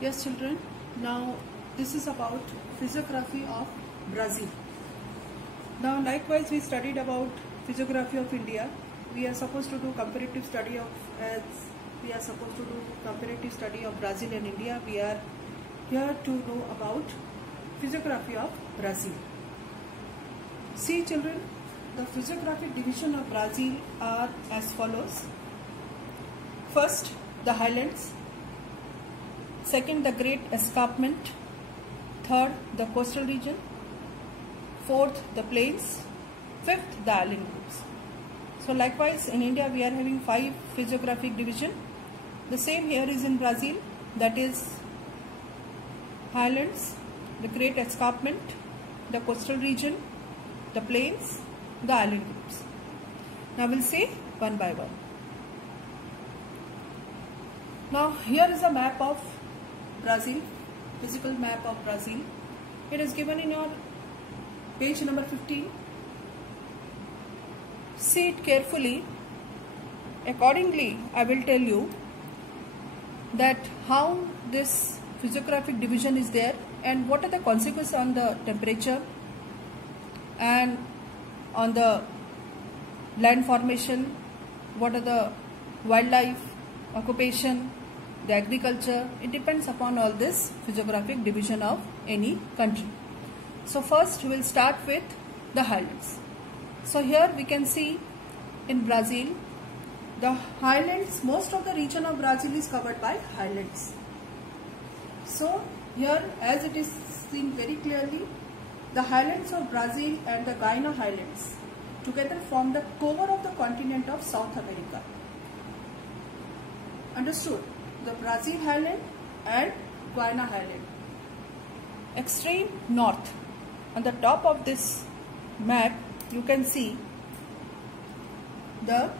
Yes, children. Now this is about physiography of Brazil. Now likewise we studied about physiography of India. We are supposed to do comparative study of Brazil and India. We are here to know about physiography of Brazil. See children, the physiographic division of Brazil are as follows. First, the highlands. Second, the Great Escarpment. Third, the coastal region. Fourth, the plains. Fifth, the island groups. So likewise in India we are having 5 physiographic division. The same here is in Brazil, that is highlands, the Great Escarpment, the coastal region, the plains, the island groups. Now we'll see one by one. Now here is a map of Brazil, physical map of Brazil. It is given in your page number 15. See it carefully. Accordingly, I will tell you that how this physiographic division is there and what are the consequences on the temperature and on the land formation, what are the wildlife, occupation, the agriculture. It depends upon all this physiographic division of any country. So first we will start with the highlands. So here we can see in Brazil, the highlands, most of the region of Brazil is covered by highlands. So here, as it is seen very clearly, the highlands of Brazil and the Guiana highlands together form the core of the continent of South America. Understood? The Brazil highland and Guiana highland. Extreme north, on the top of this map, you can see the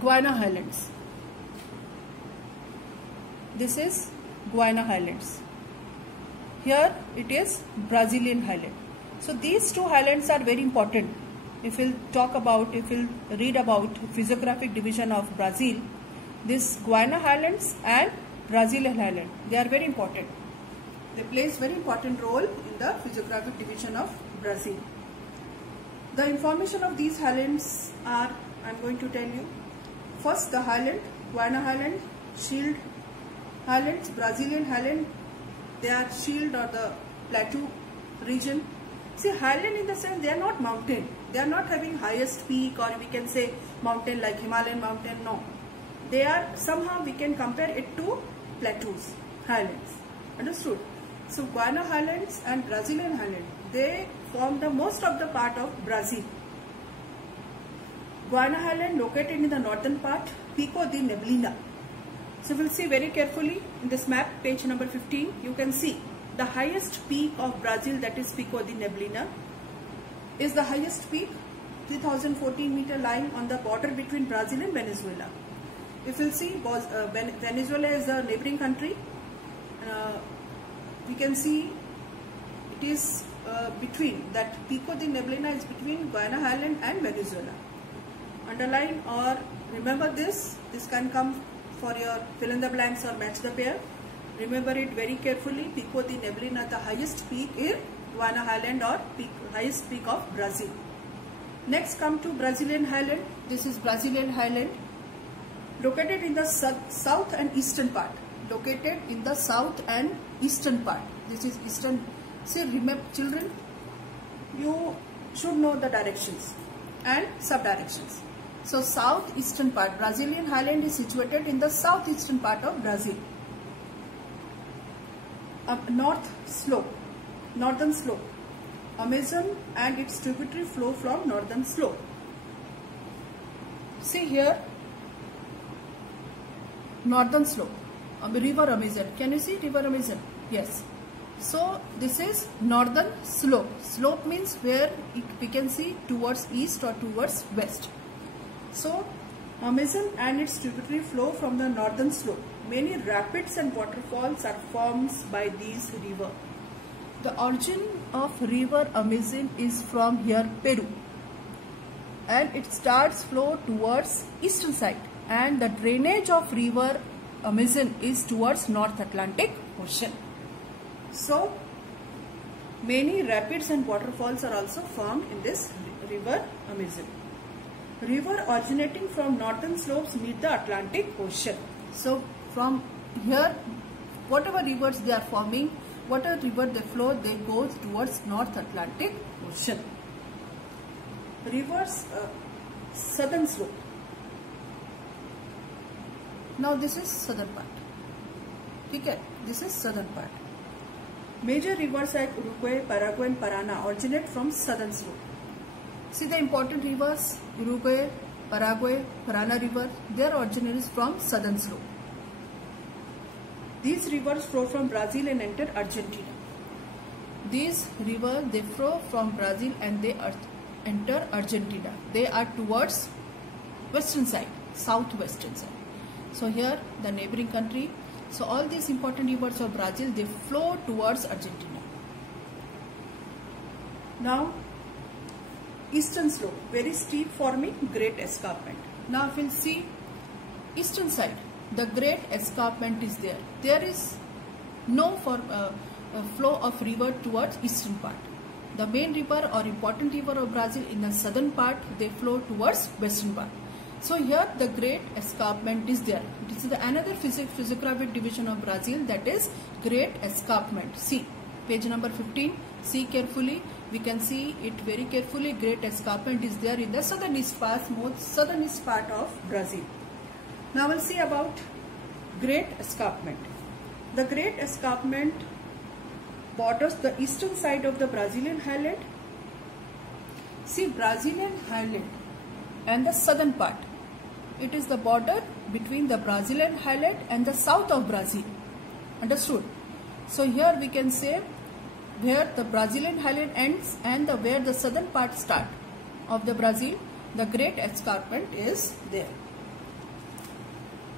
Guiana highlands. This is Guiana highlands. Here it is Brazilian highland. So these two highlands are very important. If we'll read about physiographic division of Brazil, this Guiana highlands and Brazilian highland, they are very important. They play a very important role in the physiographic division of Brazil. The information of these highlands are, I am going to tell you. First, the highland, Guiana highland, shield highlands, Brazilian highland, they are shield or the plateau region. See, highland in the sense they are not mountain. They are not having highest peak or we can say mountain like Himalayan mountain, no. They are somehow we can compare it to plateaus, highlands. Understood? So Guiana highlands and Brazilian highland, they form the most of the part of Brazil. Guiana highland located in the northern part, Pico de Neblina. So we'll see very carefully in this map, page number 15, you can see the highest peak of Brazil, that is Pico de Neblina, is the highest peak, 3014 meter, lying on the border between Brazil and Venezuela. If you'll see, Venezuela is a neighboring country. We can see it is between, that Pico de Neblina is between Guiana highland and Venezuela. Underline or remember this can come for your fill in the blanks or match the pair. Remember it very carefully. Pico de Neblina, the highest peak in Guiana highland or highest peak of Brazil. Next come to Brazilian highland. This is Brazilian highland, located in the south and eastern part. Located in the south and eastern part. This is eastern. See, remember children, you should know the directions and sub-directions. So southeastern part, Brazilian highland is situated in the southeastern part of Brazil. Northern slope. Amazon and its tributary flow from northern slope. See here, northern slope, river Amazon. Can you see river Amazon? Yes. So this is northern slope. Slope means where we can see towards east or towards west. So Amazon and its tributary flow from the northern slope. Many rapids and waterfalls are formed by these rivers. The origin of river Amazon is from here, Peru, and it starts flow towards eastern side, and the drainage of river Amazon is towards North Atlantic Ocean. So many rapids and waterfalls are also found in this river Amazon. River originating from northern slopes meet the Atlantic Ocean. So from here, whatever rivers they are forming, whatever river they flow, they go towards North Atlantic Ocean. Rivers southern slope. Now this is southern part. Okay, this is southern part. Major rivers like Uruguay, Paraguay and Parana originate from southern slope. See the important rivers, Uruguay, Paraguay, Parana river, their origin is from southern slope. These rivers flow from Brazil and enter Argentina. These rivers, they flow from Brazil and they enter Argentina. They are towards western side, southwestern side. So here the neighboring country. So all these important rivers of Brazil, they flow towards Argentina. Now eastern slope, very steep, forming great escarpment. Now if we'll see eastern side, the great escarpment is there. There is no flow of river towards eastern part. The main river or important river of Brazil in the southern part, they flow towards western part. So here the great escarpment is there. This is another physiographic division of Brazil, that is great escarpment. See page number 15. See carefully. We can see it very carefully. Great escarpment is there in the southernmost part of Brazil. Now we'll see about great escarpment. The great escarpment borders the eastern side of the Brazilian highland. See Brazilian highland and the southern part. It is the border between the Brazilian highland and the south of Brazil. Understood? So here we can say where the Brazilian highland ends and where the southern part start of the Brazil, the great escarpment is there.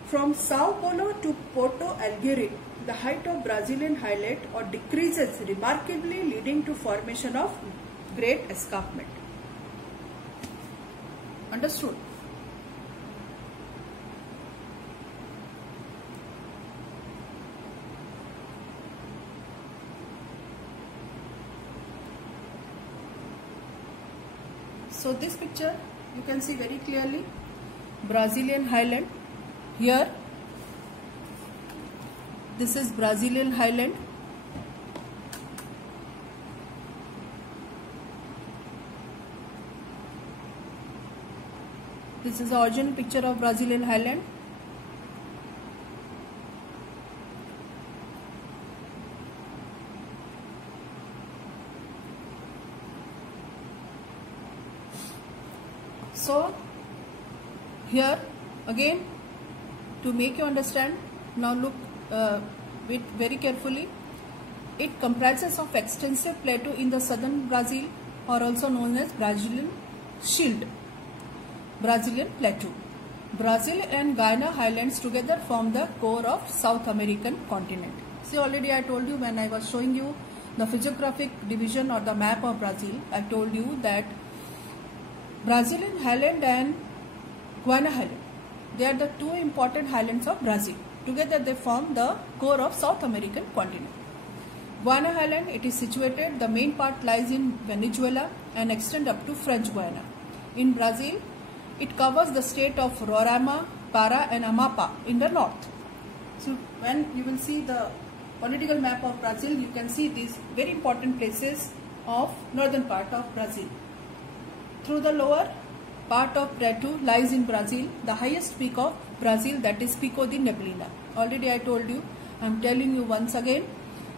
From Sao Paulo to Porto Alegre, the height of Brazilian highland or decreases remarkably, leading to formation of great escarpment. Understood? So this picture you can see very clearly Brazilian highland. Here this is Brazilian highland. This is the original picture of Brazilian highland. So here again, to make you understand, now look very carefully. It comprises of extensive plateau in the southern Brazil, or also known as Brazilian Shield, Brazilian Plateau. Brazil and Guyana highlands together form the core of South American continent. See, already I told you when I was showing you the physiographic division or the map of Brazil, I told you that Brazilian highland and Guiana highland, they are the two important highlands of Brazil. Together they form the core of South American continent. Guiana highland, it is situated, the main part lies in Venezuela and extend up to French Guiana. In Brazil, it covers the state of Roraima, Para and Amapá in the north. So when you will see the political map of Brazil, you can see these very important places of northern part of Brazil. Through the lower part of plateau lies in Brazil the highest peak of Brazil, that is Pico de Neblina. Already I told you, I am telling you once again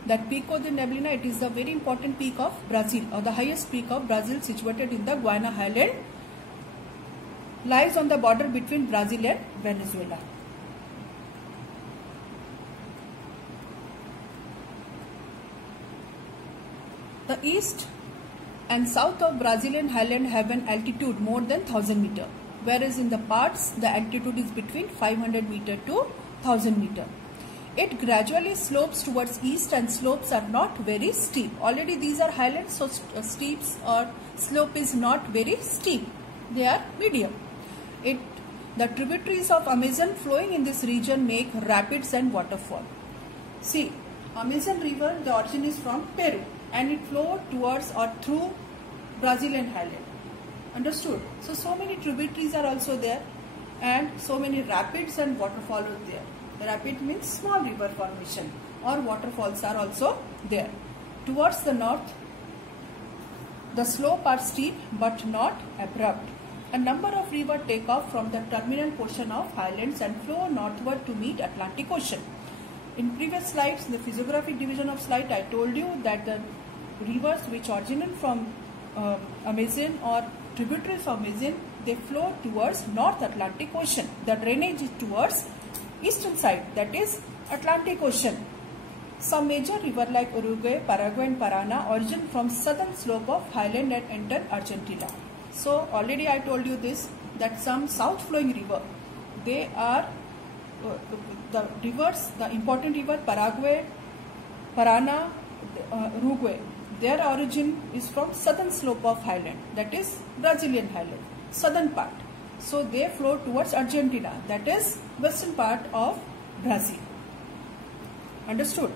that Pico de Neblina, it is the very important peak of Brazil, or the highest peak of Brazil, situated in the Guiana highland, lies on the border between Brazil and Venezuela. The east and south of Brazilian highland have an altitude more than 1000 meter, whereas in the parts the altitude is between 500 meter to 1000 meter. It gradually slopes towards east and slopes are not very steep. Already these are highlands, so steeps or slope is not very steep. They are medium. It The tributaries of Amazon flowing in this region make rapids and waterfall. See, Amazon river, the origin is from Peru and it flows towards or through Brazilian highland. Understood? So many tributaries are also there and so many rapids and waterfall are there. The rapid means small river formation or waterfalls are also there. Towards the north, the slopes are steep but not abrupt. A number of rivers take off from the terminal portion of highlands and flow northward to meet Atlantic Ocean. In previous slides, in the physiographic division of slide, I told you that the rivers which originate from Amazon or tributaries of Amazon, they flow towards North Atlantic Ocean. The drainage is towards eastern side, that is Atlantic Ocean. Some major rivers like Uruguay, Paraguay and Paraná origin from southern slope of highland and enter Argentina. So already I told you this, that some south flowing river, they are the rivers, the important river Paraguay, Paraná, Uruguay, their origin is from southern slope of highland, that is Brazilian highland, southern part. So they flow towards Argentina, that is western part of Brazil. Understood?